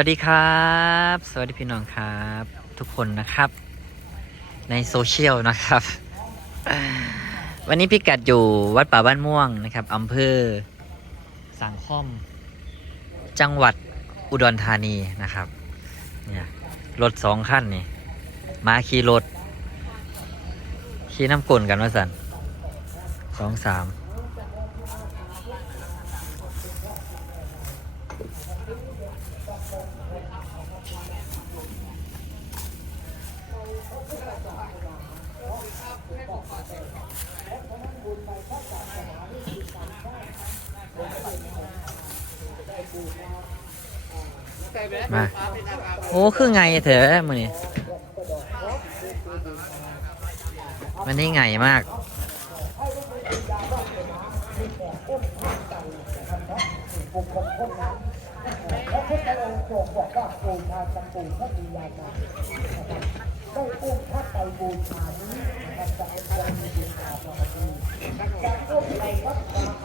วัสดีครับ สวัสดีพี่น้องครับ ทุกคนนะครับ ในโซเชียลนะครับ วันนี้พี่กัดอยู่วัดป่าบ้านม่วงนะครับอำเภอสังคมจังหวัดอุดรธานีนะครับเนี่ยรถสองขั้นนี่มาขี่รถขี่น้ำกลนกันว่าสันสองสาม มา โอ้คือไงเถอะมือนี่มันนี่ไงมาก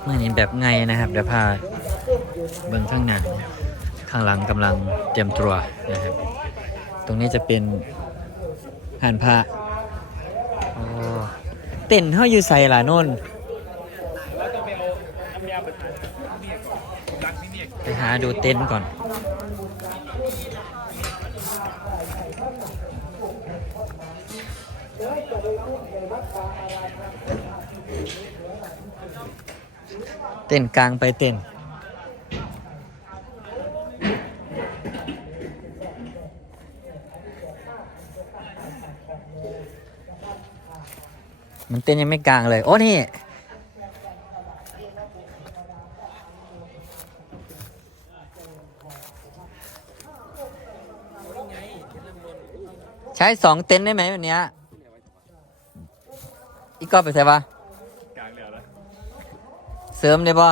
มื่อนี้แบบไงนะครับ เดี๋ยวพาเบื้องข้างหน้า ข้างหลังกำลังเตรียมตัวนะครับ ตรงนี้จะเป็นหันพระเต้นเขาอยู่ใส่หลานนไปหาดูเต้นก่อน เต้นกลางไปเต้น มันเต้นยังไม่กลางเลย โอ้นี่ ใช้สองเต็นท์ได้ไหมวันเนี้ยอีกก็ไปใส่ปะกลางแล้วนะเสริมได้ปะ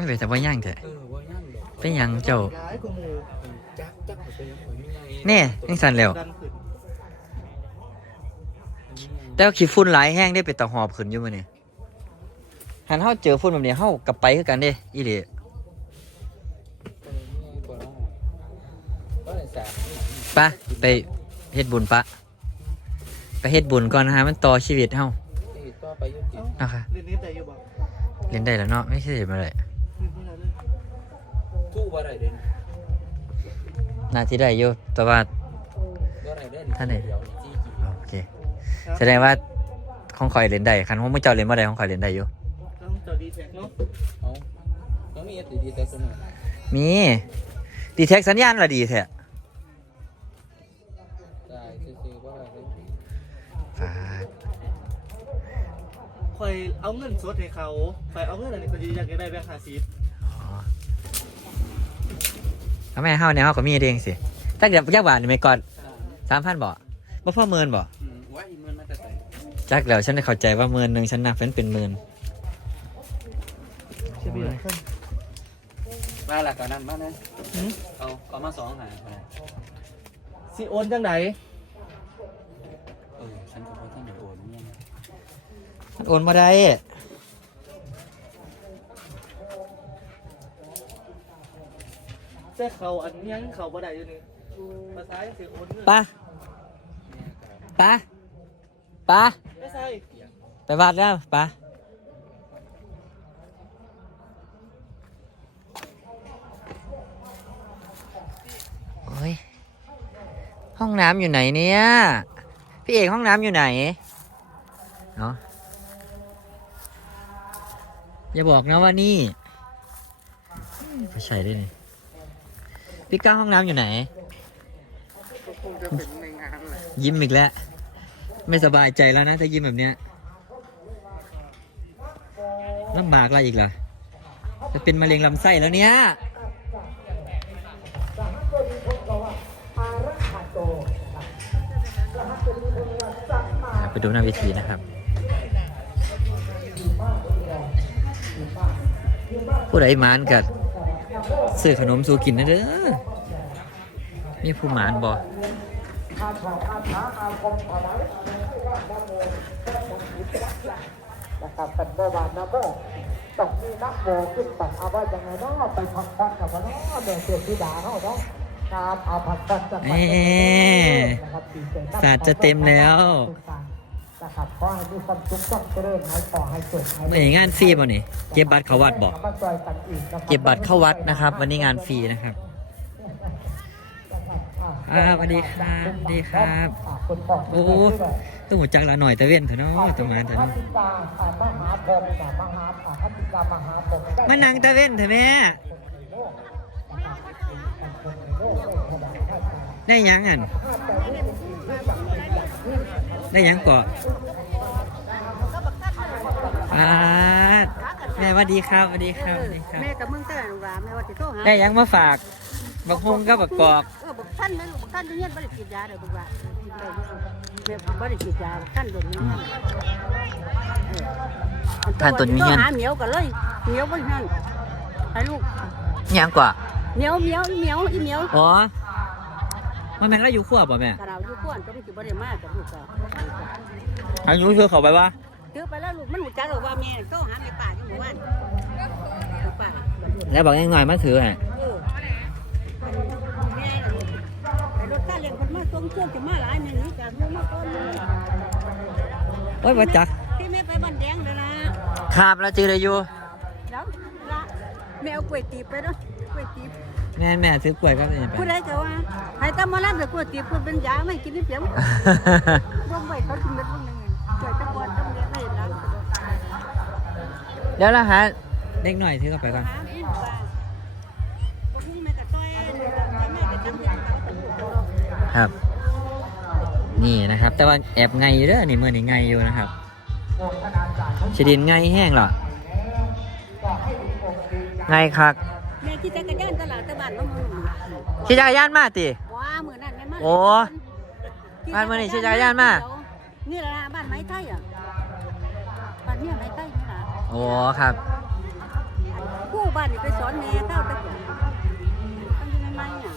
ไม่ไปแต่ว่าย่างเถอะ เออว่าย่างดอกเป็นหยังเจ้าย้ายกูมูจักจักไปยังหัวยังไงแน่ยังสั่นแล้ว ดันขึ้นแต่ว่าขี้ฝุ่นหลายแห้งได้ไปตะหอบขึ้นอยู่มื้อนี้หันเฮาเจอฝุ่นแบบนี้เฮากลับไปคือกันเด้อีเด้ก็เลยสามปะไปเฮ็ดบุญปะ ไปเฮ็ดบุญก่อนนะฮะมันต่อชีวิตเฮานี่ก็ไปยุตินะคะเล่นนี้แต่อยู่บ่เล่นได้แล้วเนาะไม่ใช่มาเลย ทู่บ่ได้เด่นน่าที่ได้อยู่แต่ว่า บ่ได้เด่นท่านไหน เดี๋ยวจี้กี่โอเคแสดงว่าของข่อยเล่นได้คันของมึงเจ้าเล่นบ่ได้ของข่อยเล่นได้อยู่ต้องจอดีแท็กเนาะเอาต้องมีเอสดีแท็กคนหนึ่งมีดีแท็กสัญญาณละดีแท้ได้ซื้อๆบ่ได้เลยฟาดคอยเอาเงินสดให้เขาคอยเอาเงินอะไรเขาจะอยากได้แบงค์ห้าสิบอ๋อเอา แม่เฮาเนี่ยเฮาก็มีเด้งสิถ้าเกิดยักบาทนี่ไหม่ก่อน3,000บ่บ่พอหมื่นบ่อืมว่าอีมันมาแต่ไหนจักแล้วฉันได้เข้าใจว่าหมื่นหนึงฉันนับเป็นเป็นหมื่นใช่ไหมล่ะมาละก่อนนั้นมานะเอาเอามาสองหาเท่าไหร่สิโอนจังไหนเออฉันก็พอท่านเดี๋ยวโอนเนี่ยนะมันโอนมาได้ แต่ เขาอันนี้ยังเขาบ่ได้อยู่นี่ภาษายังสิโอนเงินปะปะปะไม่ใช่ไปวัดแล้วปะโอ้ยห้องน้ำอยู่ไหนเนี่ย พี่เอกห้องน้ำอยู่ไหนเนาะอย่าบอกนะว่านี่ไม่ใช่ด้วยนี่ พี่ก้าวห้องน้ำอยู่ไหนคงจะเป็นในงานแหละยิ้มอีกแล้ว ไม่สบายใจแล้วนะ ถ้ายิ้มแบบเนี้ยลำบากอะไรอีกล่ะจะเป็นมะเร็งลำไส้แล้วเนี่ย ไปดูหน้าเวทีนะครับ ผู้ใดหมานกัด ซื้อขนมสู่กินนะเด้อ มีผู้หมานบ่เป็นโบราณนะโมต้องมีนักโมขึ้นตัดเอาว่ายังไงเนาะไปพักผ่อนกับว่าเนาะเดี๋ยวเสียธิดาเขาเนาะครับเอาพักผ่อนจะไปเอ๊ะนะครับดีใจนักศาสตร์จะเต็มแล้วนะครับขอให้มีความสุขความเจริญให้ขอให้สุขให้เอ้ยงานฟรีบ่นี่ เก็บบัตรเข้าวัดบอก เก็บบัตรเข้าวัดนะครับ วันนี้งานฟรีนะครับอ่าสวัสดีครับสวัสดีครับโอ้ต้องหัวจักละหน่อยตะเว้นเถอะเนาะตรงนั้นเถอะเนาะมานั่งตะเว้นเถอะแม่ได้ยังอันได้ยังเกาะอ่า แม่สวัสดีครับสวัสดีครับสวัสดีครับ แม่กับมึงเต้นลูกหลานแม่ว่าสิโทรหาได้หยังมาฝากบักฮงกับบักกอกเออบอกท่านนะลูกบอกท่านที่เงี้ยบ่ได้ฉีดยาเลยลูกหลานกินได้อยู่แม่บ่ได้ฉีดยาท่านโดนนี้ท่านตัวนี้เฮียน หาเหมียวกันเลยเหมียวบ่ทันให้ลูกหยังกว่าเหมียวเหมียวอีเหมียวอีเหมียวอ๋อมันแม่งแล้วอยู่ขั้วป่ะแม่กระดาวอยู่ก่อนก็มันสิบ่ได้มากับลูกก็อายุเธอเขาไปว่า ถือไปแล้วลูกมันรู้จักหรอว่าแม่โทรหาแม่ป้าอยู่หมู่บ้านป้าแล้วบอกยังหน่อยมาถืออะเออแม่น่ะลูกไปรถค่าเลี้ยงคนมาส่งเครื่องจะมาหลายแม่นี่กับลูกมาก่อนโอ้ยว่าจักที่แม่ไปบ้านแดงเลยนะครับแล้วจือเลยอยู่แล้วละแม่เอากล้วยตีบไปเนาะกล้วยตีบแม่แม่ซื้อกล้วยก็ไม่ไปผู้ใดก็ว่าให้ตามมารับแต่กล้วยตีบเพื่อเป็นยาไม่กินนี่เพียงร่มไว้เขากินเม็ดพวกนึง แล้วล่ะฮะเด็กหน่อยถือเข้าไปก่อนหาพี่ว่าพวกนี้แม่ก็ต้อยแม่ก็ทำเรื่องเขาตะกุกครับ นี่นะครับ แต่ว่าแอบไงอยู่เด้อนี่เมื่อนี่ไงอยู่นะครับชดินไงแห้งเหรอไงครับแม่ขี่จักรยานตลาดตะบ้านมามือขี่จักรยานมาติว้ามือนั่นแม่มาโอ้บ้านมื้อนี้ขี่จักรยานมานี่แหละบ้านไม้ไทยอะบ้านเนี่ยไม้ไทยนี่ล่ะ โอ้ครับผู้บ้านนี่ไปสอนแม่เข้าตะกุกทำยังไงอะ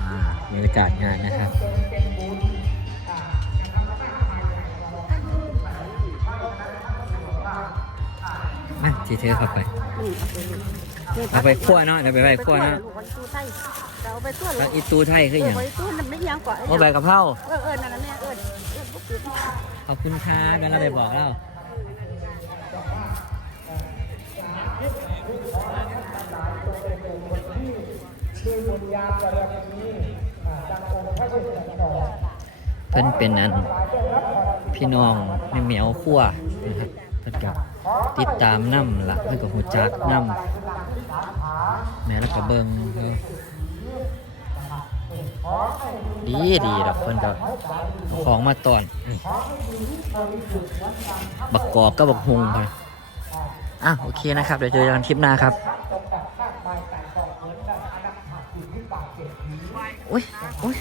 อ่าบรรยากาศงานนะครับมาที่เธอเข้าไป เอาไปคั่วเนาะเดี๋ยวไปไว้คั่วเนาะ เอาไปคั่วแล้วอีตูไทยคืออย่างเไปตู้นั่นไม่ยังกว่าโอ้ใบกะเพราเออเออนั่นน่ะแม่เออเออพวกปิดขอบคุณค่ะกันเราไปบอกเราเพิ่นเป็นอันพี่น้องแม่เหมียวขั้วนะครับเพิ่นกับติดตามน้ำละเพิ่นกับหูจักน้ำแม่แล้วก็เบิ่งเด้อดีดีดอกเพิ่นกับของมาตอนนี่บักกอกก็บักฮุงไปอะโอเคนะครับ เดี๋ยวเจอกันคลิปหน้าครับอุ้ยอุ้ย